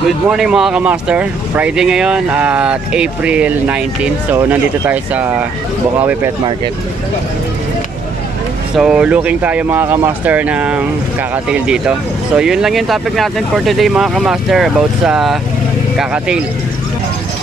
Good morning mga kamaster. Friday ngayon at April 19. So nandito tayo sa Bukawi Pet Market. So looking tayo mga kamaster ng kakatail dito. So yun lang yung topic natin for today mga kamaster, about sa kakatail.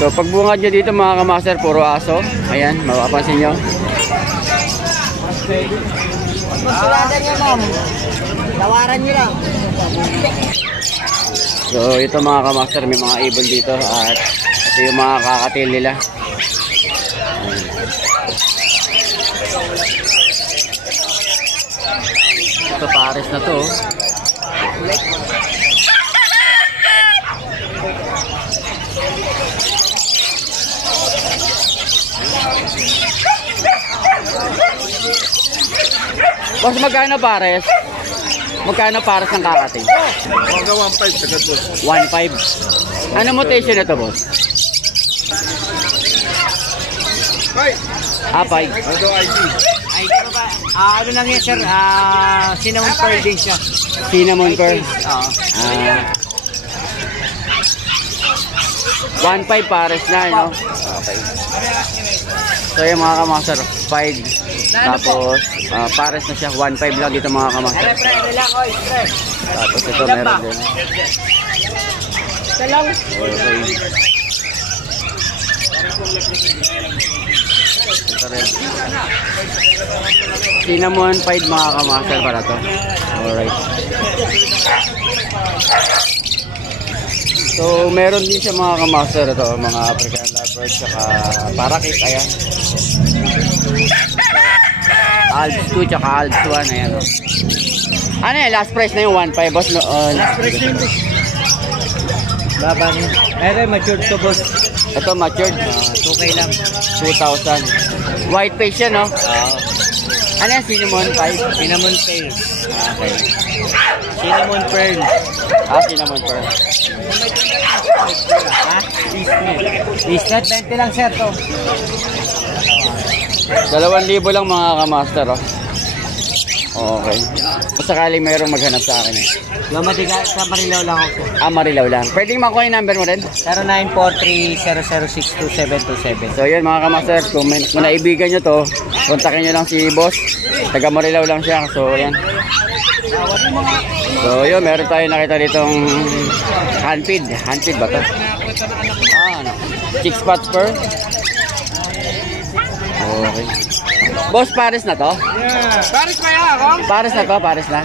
So pagbungad nyo dito mga kamaster, puro aso. Ayan, mapapansin nyo. Masuladan nyo ma'am. Tawaran nyo lang. So ito mga kamaster, may mga ibon dito at ito yung mga kakatail nila. Ito pares na to. Boss, magkano pares? Magkano pares ng kakatail? Mga 1.5 sagad boss. 1.5. Ano mutation na to, boss? Hi! Apay. Ano ID? Ay, ano ba? Ano lang yan sir? Cinnamon pearl din siya. Cinnamon pearl. Oo. 1.5 pares na, no? Okay. So yung mga kamaster, 5. Tapos pares na siya, 1.5 lang dito mga kamaster. Tapos ito meron din. Okay. Ito rin. Cinnamon 5 mga kamaster para to. Alright. So meron din siya mga kamaster ito, mga African lovebirds saka parakeet, ayan. Alps 2 tsaka Alps 1, ayan o. Ano yan, last price na yung 1.5 boss? No, Last price din. Laban. Meron matured to boss. ito matured, 2K lang. 2,000. White face yan, no? Oo. Ano yan, cinnamon 5? Cinnamon pearl. Okay. Cinnamon pearl. Cinnamon pearl. Ha? Isnet 20 lang sir to. 2,000 lang mga kamaster, oh. Okay. Kung sakaling mayroong maghanap sa akin, eh. Lumatiga sa Marilaw lang ako. Marilaw lang. Pwedeng makuha yung number mo rin? 0943-0062727. So yun mga kamaster, kung may naibigan nyo to, kontakin nyo lang si boss. Taga Marilaw lang siya. So yan. So yun, meron tayo nakita ditong handfeed. Handfeed ba to? Ano? 6 spots per. Okay. Boss, pares na to? Yeah. Paris pa yan ako? Pares na to, pares na.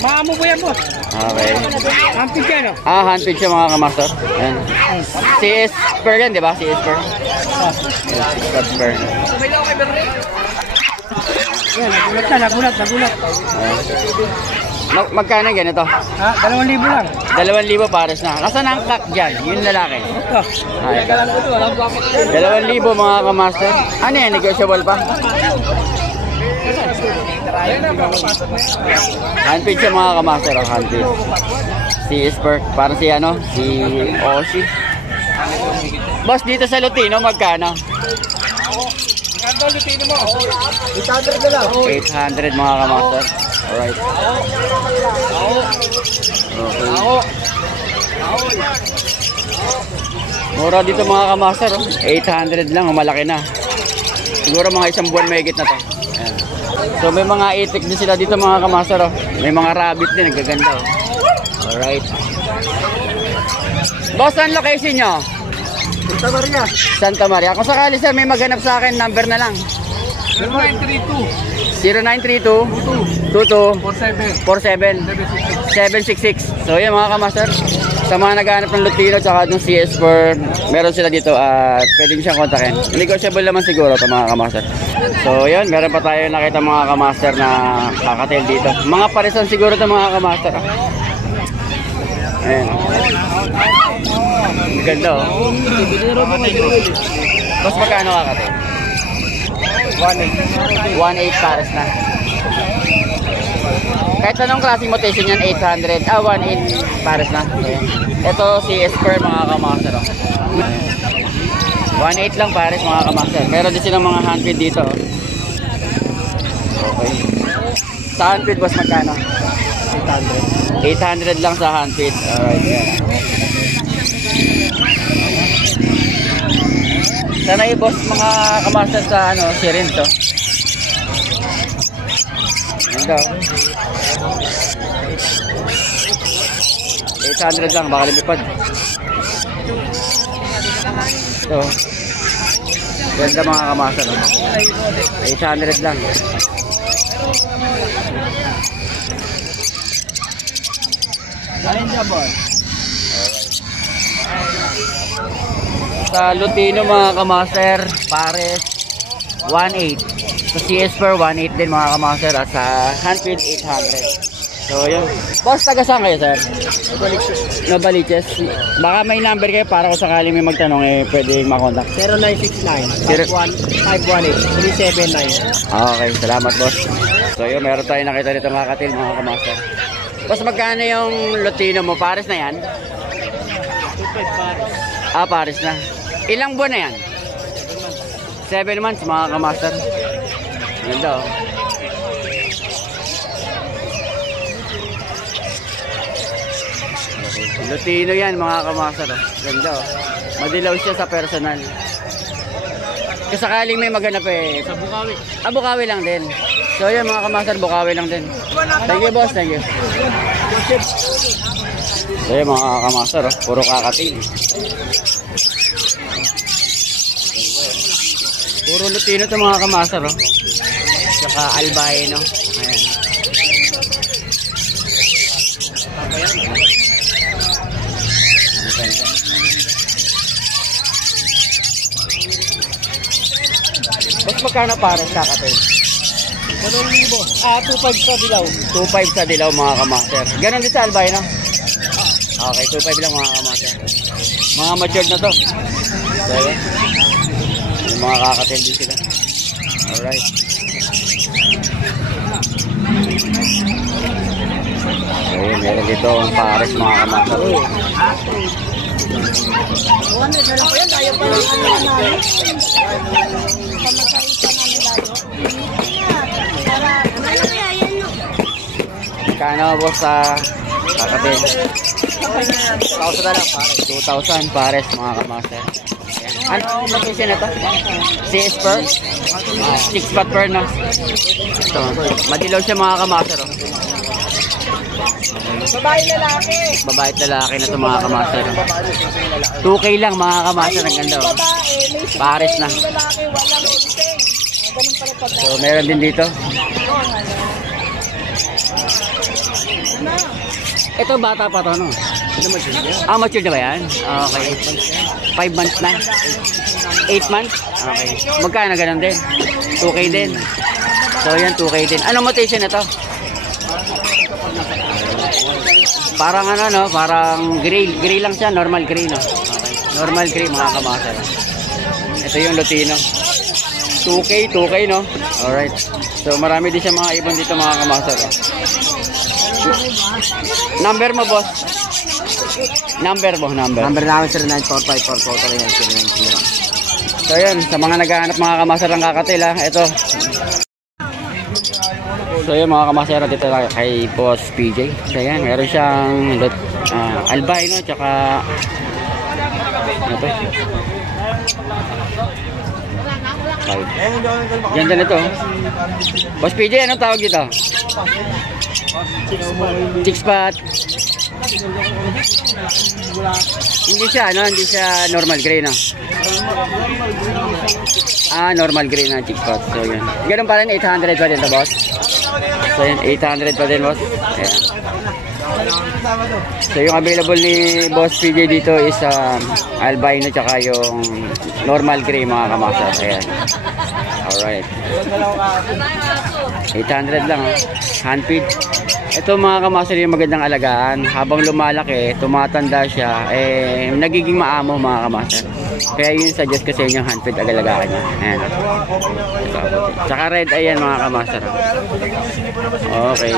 Maamo ko yan boss. Okay. Ampig ka no? Handfeed siya mga kamaster. Yan. CS per yan, di ba? CS per. Yes, 6 spots per. Yan, nagulat. Magkano ganito? 2,000 lang. 2,000 pares na. Nasaan ang kak dyan? Yung lalaki. Ito. Ay, 2,000 mga kamaster. Ano yan? Negotiable pa? Handfeed siya mga kamaster. Handfeed. Si Esper. Parang si ano? Si Oshi. Boss, dito sa Lutino, magkano? Magkano lutino mo? 800 na lang. 800 mga kamaster. Alright. Okay. Mura dito mga kamaster, oh. 800 lang, malaki na. Siguro mga isang buwan mahigit na to. Ayan. So may mga itik din sila dito mga kamaster, oh. May mga rabbit din, nagaganda, oh. Alright. Boss, saan location nyo? Santa Maria. Santa Maria. Kung sakali sir, may maghanap sa akin, number na lang. 0932 0932 47 766. So yun mga kamaster, sa mga naghahanap ng Lutino tsaka ng CS for, meron sila dito at pwede nyo siyang kontakin. Negotiable naman siguro ito mga kamaster. So yun, meron pa tayo nakita mga kamaster na kakatail dito. Mga parisan siguro ito mga kamaster. Ayan. Ganda, oh. Mas magkano kakatail? 1.8 pares na. Kahit anong klaseng mutation yan, 800. 1.8 pares na. Ayan. Ito si Esper mga kamaster, oh. 1.8 lang pares mga kamaster. Meron din silang mga handfeed dito, oh. Okay. Sa handfeed boss magkano? 800. 800 lang sa handpid. Alright, yan. Sana i-boss mga kamaster sa ano, sirin to. Ganda. 800 lang, baka lumipad. Ito. Ganda mga kamaster. 800 lang. Sa Lutino mga kamaster, pares 1.8. Sa CS per 1.8 din mga kamaster at sa handpid 800. So yun. Boss, taga saan kayo sir? Nabaliches. Baka may number kayo para kung sakali may magtanong eh pwede makontak. 0969-518-379. Okay, salamat boss. So yun, meron tayo nakita dito mga katil mga kamaster. Boss, magkano yung Lutino mo? Pares na yan? 25 pares. Ah, pares na. Ilang buwan na yan? 7 months mga kamaster. Ganda oh. Lutino yan mga kamaster oh. Ganda oh. Madilaw siya sa personal. Kasakaling may maganap eh. Sa Bukawi. Ah, Bukawi lang din. So yun mga kamaster, Bukawi lang din. Thank you boss, thank you. So yun mga kamaster oh. Puro kakatil. Puro Lutino to mga kamaster oh. Tsaka albino. Ayan. Boss, magkano pares kakatil? 2,000. 2,500 sa dilaw. 2.5 sa dilaw mga kamaster. Ganon din sa albino? Okay, 2.5 lang mga kamaster. Mga matured na to. So yun. Yung mga kakatil din sila. Alright. Ayun, meron dito ang pares mga kamaster. Kano boss sa kakatil? 2,000 na lang pares. 2,000 pares mga kamaster. Ano ang location na to? CS per? 6 baht per na. Ito, madilaw siya mga kamaster oh. Babae lalaki. Babae at lalaki na ito mga kamaster. 2K lang mga kamaster. Ang ganda oh. Pares na. Lalaki, walang everything. Ganun pala pag So meron din dito. Ito bata pa to no? Ah, mature na ba yan? Okay. 5 months na. 8 months? Okay. Magkano ganun din? 2K din. So yan 2K din. Anong mutation na to? Parang ano no? Parang gray. Gray lang siya. Normal gray no? Okay. Normal gray mga kamaster. Ito yung Lutino. 2K no? Alright. So marami din siya mga ibon dito mga kamaster. Number mo boss? Number mo, number. Number namin 0945-443-0909. So yun, sa mga naghahanap mga kamaster ng kakatil ha, ito. So yun mga kamaster, dito tayo kay Boss PJ. So yan, meron siyang albino, tsaka ano to? Ganda nito. Boss PJ, anong tawag dito? Six pot. Hindi siya, no? Hindi siya normal gray, no? Ah, normal gray na six pot. So, yun. Ganun pa rin, 800 pa din to, boss. So, yun, 800 pa din, boss. Ayan. So, yung available ni Boss PJ dito is albino tsaka yung normal gray, mga kamaster. Ayan. Alright. 800 lang, handfeed. Ito mga kamaster yung magandang alagaan. Habang lumalaki, tumatanda siya, eh, nagiging maamo mga kamaster. Kaya yun suggest ko sa inyo handfeed agalagaan niya. Ayan. Tsaka red ayan mga kamaster. Okay.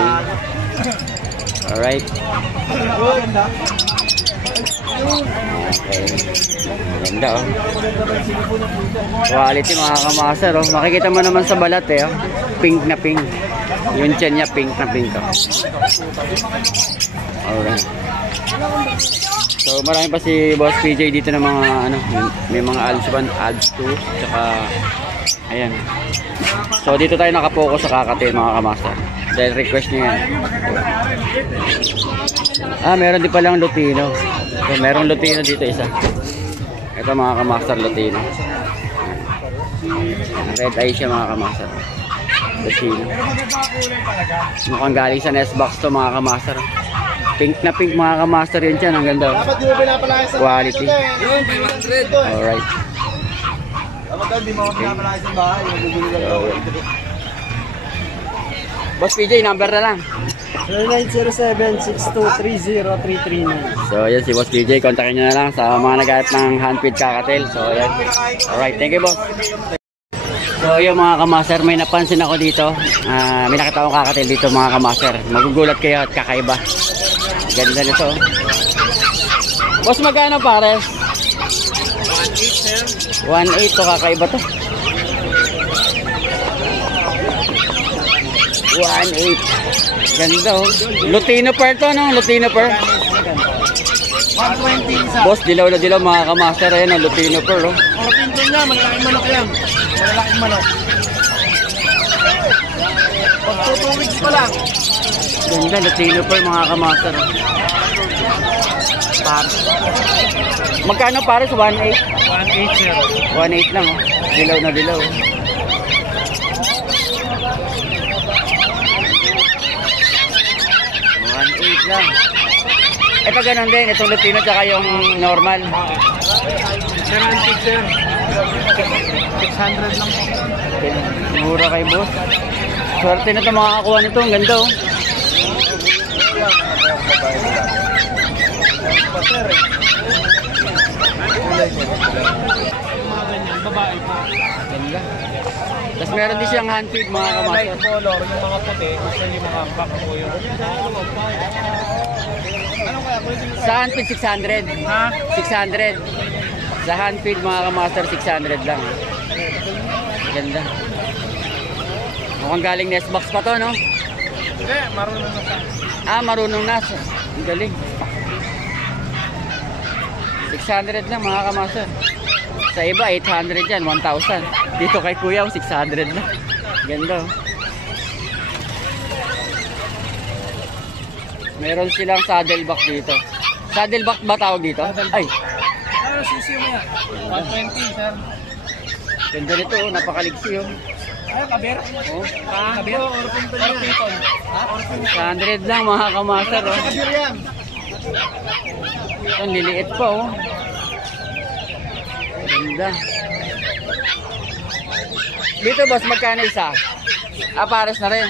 Alright. Okay. Maganda oh. Quality mga kamaster oh. Makikita mo naman sa balat eh oh. Pink na pink. Yung chan niya, pink na pink. Alright. So marami pa si Boss PJ dito ng mga ano, may mga Alps 1, Alps 2, tsaka ayan. So dito tayo nakapokus sa kakatil mga kamaster. Dahil request niya yan. Meron din palang Lutino. So merong Lutino dito isa. Ito mga kamaster, Lutino. Red eye siya mga kamaster. Lutino. Mukhang galing sa nest box to mga kamaster. Pink na pink mga kamaster yun dyan. Ang ganda. Quality. Alright. Boss PJ, number na lang. 0907-6230339. So yan si Boss PJ, kontakin nyo na lang sa mga naghahanap ng handfeed kakatil. So yan. Alright, thank you boss. So yung mga kamaster, may napansin ako dito. May nakita akong kakatil dito mga kamaster. Magugulat kayo at kakaiba. Ganda nito. Boss, magkano pares? 1.8 to, kakaiba to. 1.8. Ganda oh. Lutino per to, no? Lutino per. 120 Boss, dilaw na dilaw mga kamaster. Ayan oh, Lutino per oh. Pinto niya, malalaking manok yan. Malalaking manok. Pag 2 weeks pa lang. Ganda, Lutino per mga kamaster. Magkano pares? 1.8? 1.8 sir. 1.8 lang oh. Dilaw na dilaw. 1.8 lang. Pa ganun din, itong Lutino tsaka yung normal. 700 sir. 600 lang. Mura kay boss. Swerte na ito makakakuha nito. Ang ganda oh. Babae po. Ganda. Tapos meron din siyang handfeed mga kamaster. Light color, yung mga puti, gusto yung mga back po yun. Sa handfeed 600. Ha? 600. Sa handfeed mga kamaster 600 lang. Ganda. Mukhang galing nest box pa to, no? Hindi, marunong na sa. Marunong na. Ang galing. 600 lang mga kamaster. Sa iba 800 yan, 1,000. Dito kay kuya 600 na. Ganda oh. Meron silang saddleback dito. Saddleback ba tawag dito? Ay, Ano, sisiyo mo yan? 120 sir. ganda nito oh, napakaliksi oh. Ay, kabir? Oh, Kabir? Or pinton? Ha? 600 lang mga kamaster oh. Kabir yan. Ang liliit pa oh. Ganda. Dito boss, magkano isa? Pares na rin.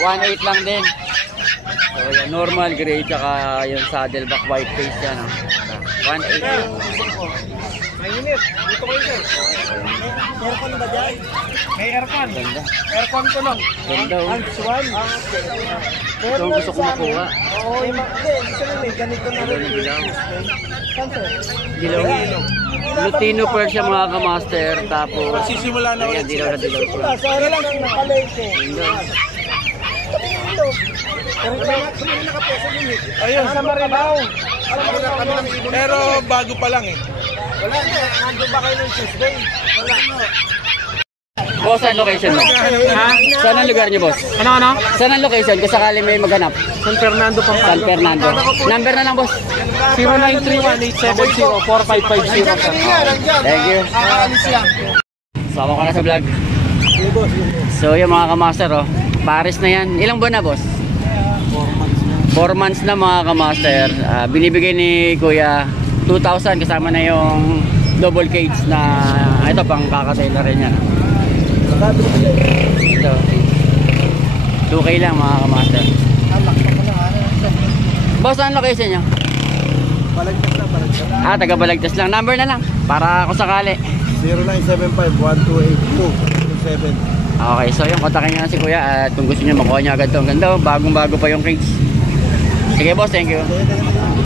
1.8 lang din. So yan, normal gray tsaka yung saddleback white face yan oh. 1.8. May unit. Dito kayo sir. Aircon ba dyan? May aircon. Ganda. Aircon ko lang. Ganda oh. Alps 1. Ito ang gusto ko makuha. Oo, hindi. Gusto mo may ganito na rin. Saan sir? Dilaw. Lutino per siya mga kamaster. Tapos Sisimula na ayan, dilaw na dilaw siya. Sorry lang yung palete. Ganda. Ayun, sa Marilao. Pero bago pa lang eh. Wala na. Nandun ba kayo ng Tuesday? Wala na. Boss, saan location mo? Ha? Saan ang lugar niyo boss? Ano? Saan ang location? Kung sakali may maghanap. San Fernando pa. San Fernando. Number na lang boss. 0931-870-4550. Thank you. Aalis lang. Sama ko na sa vlog. So yung mga kamaster oh. Paris na yan. Ilang buwan na boss? 4 months na mga kamaster. Binibigay ni kuya 2,000 kasama na yung double cage na ito pang kakatay na rin yan. Ito. 2K lang mga kamaster. Boss, saan location nyo? Balagtas na, balagtas. Taga Balagtas lang. Number na lang para kung sakali. 0975-1282-27. Okay, so yung kontakin nyo na si kuya at kung gusto nyo makuha nyo agad to. Ang ganda, bagong bago pa yung cage. Sige boss, thank you.